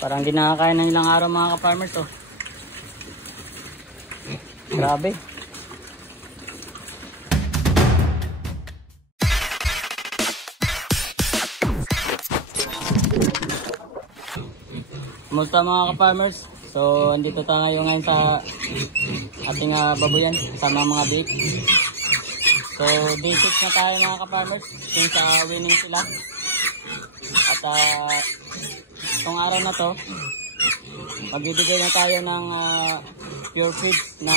Parang di nakakain ng ilang araw mga ka-farmers oh. Grabe. Kumusta mga ka-farmers? So andito tayo ngayon sa ating babuyan sama mga bake. So day 6 na tayo mga ka-farmers since winning sila. At itong araw na to magbibigay na tayo ng pure feeds na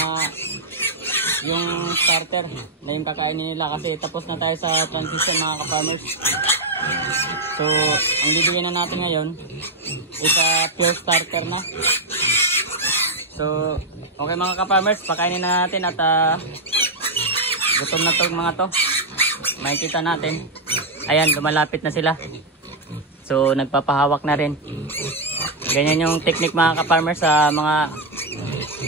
yung starter na yung kakainin nila kasi tapos na tayo sa transition mga ka-farmers. So ang bibigyan na natin ngayon is pure starter na. So okay mga ka-farmers, pakainin na natin at gutom na to mga to. Makikita natin. Ayan, lumalapit na sila. So nagpapahawak na rin. Ganyan yung technique mga ka-farmers sa mga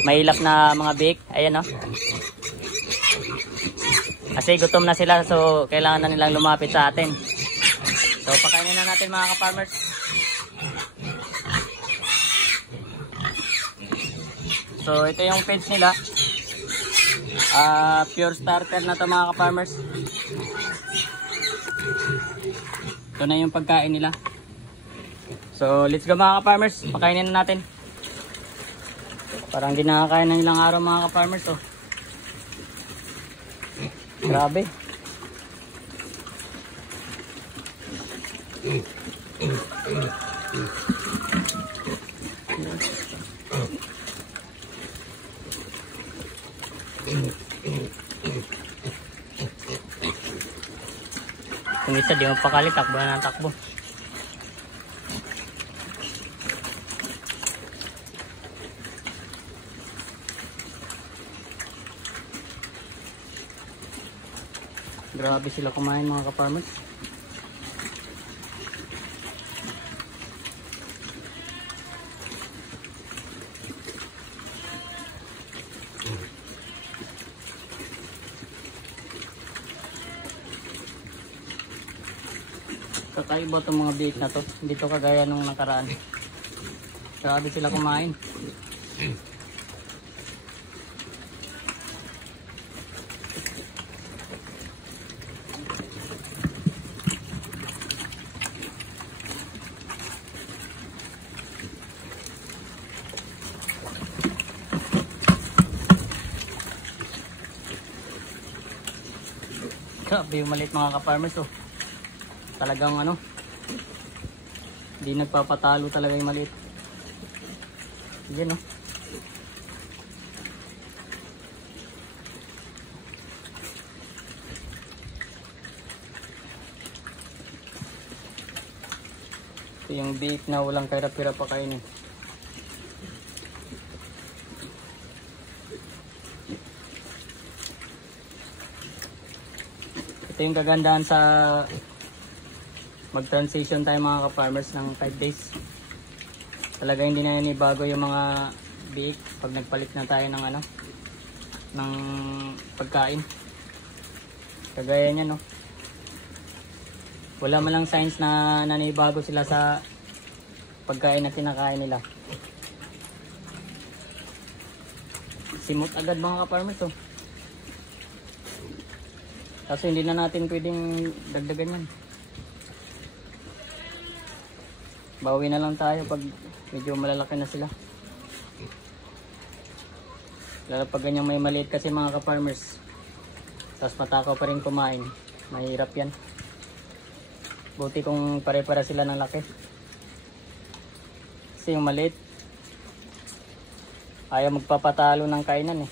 mahilap na mga bake. Ayan oh. Kasi gutom na sila so kailangan na nilang lumapit sa atin. So pakainin na natin mga ka-farmers. So ito yung feeds nila. Pure starter na to mga ka-farmers. Ito na yung pagkain nila. So let's go mga ka-farmers, pakainin na natin. Parang di nakakain ng ilang araw mga ka-farmers oh. Grabe. Kung isa di mo pakali, takbo na ng takbo. Grabe sila kumain mga ka-farmers. Kakaiba itong mga bait na to. Hindi to kagaya nung nakaraan. Grabe sila kumain. Grabe yung maliit mga ka-farmers oh. Talagang ano, hindi nagpapatalo talaga yung maliit. Yan oh. Ito yung beef na walang kahirap-hirap pa kainin. Ito yung kagandahan sa mag-transition tayo mga ka-farmers ng 5 days. Talaga hindi na yan ibago yung mga bake pag nagpalit na tayo ng ano, ng pagkain. Kagaya niyan no. Wala man lang signs na nanibago sila sa pagkain na kinakain nila. Simot agad mga ka-farmers oh. Kasi hindi na natin pwedeng dagdagan yan. Bawi na lang tayo pag medyo malalaki na sila. Lalo pag ganyan may maliit kasi mga ka-farmers. Tapos matakaw pa rin kumain. Mahirap yan. Buti kung pare-para sila ng laki. Kasi yung maliit ayaw magpapatalo ng kainan eh.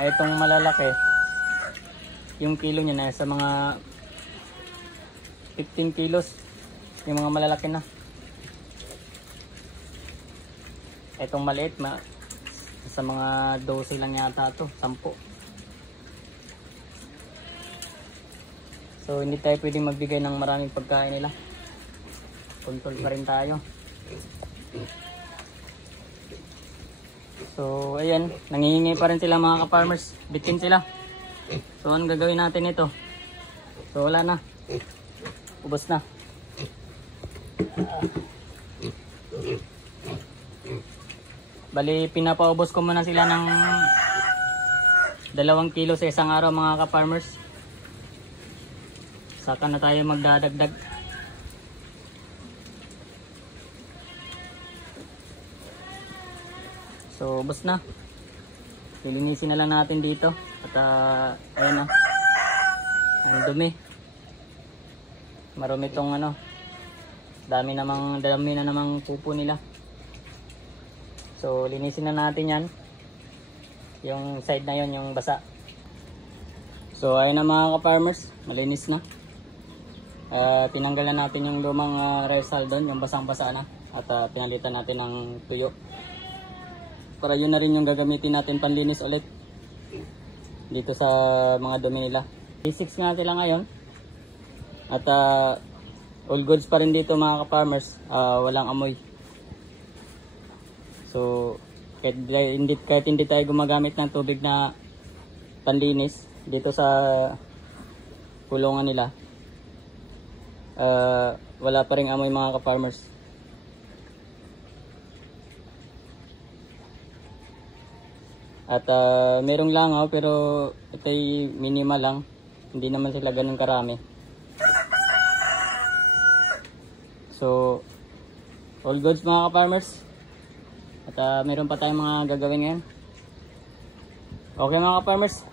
Ay itong malalaki, yung kilo niya na sa mga 15 kilos. Yung mga malalaki na. Etong maliit sa mga 12 lang yata to, 10. So hindi tayo pwedeng magbigay ng maraming pagkain nila. Control pa rin tayo. So ayan, nangihingi pa rin sila mga ka-farmers. Bitin sila. So anong gagawin natin ito? So wala na. Ubos na. Bali, pinapaubos ko muna sila ng 2 kilo sa isang araw mga ka-farmers. Saka na tayo magdadagdag. So, ubos na. Lilinisin na lang natin dito. At ayun na. Ang dumi. Marumi tong ano. Dami na namang pupo nila. So, linisin na natin yan. Yung side na yon, yung basa. So, ayun na mga ka-farmers. Malinis na. Tinanggalan natin yung lumang resal doon, yung basang-basa na. At pinalitan natin ng tuyo. Para yun na rin yung gagamitin natin panlinis ulit. Dito sa mga dumi nila. Basics nga sila ngayon. At all goods pa rin dito mga ka-farmers. Walang amoy. So, kahit hindi tayo gumagamit ng tubig na panlinis dito sa kulungan nila, wala pa rin amoy mga ka-farmers. At merong langaw pero ito'y minimal lang. Hindi naman sila ganun karami. So, all goods mga ka-farmers. At meron pa tayong mga gagawin ngayon. Okay mga ka-farmers,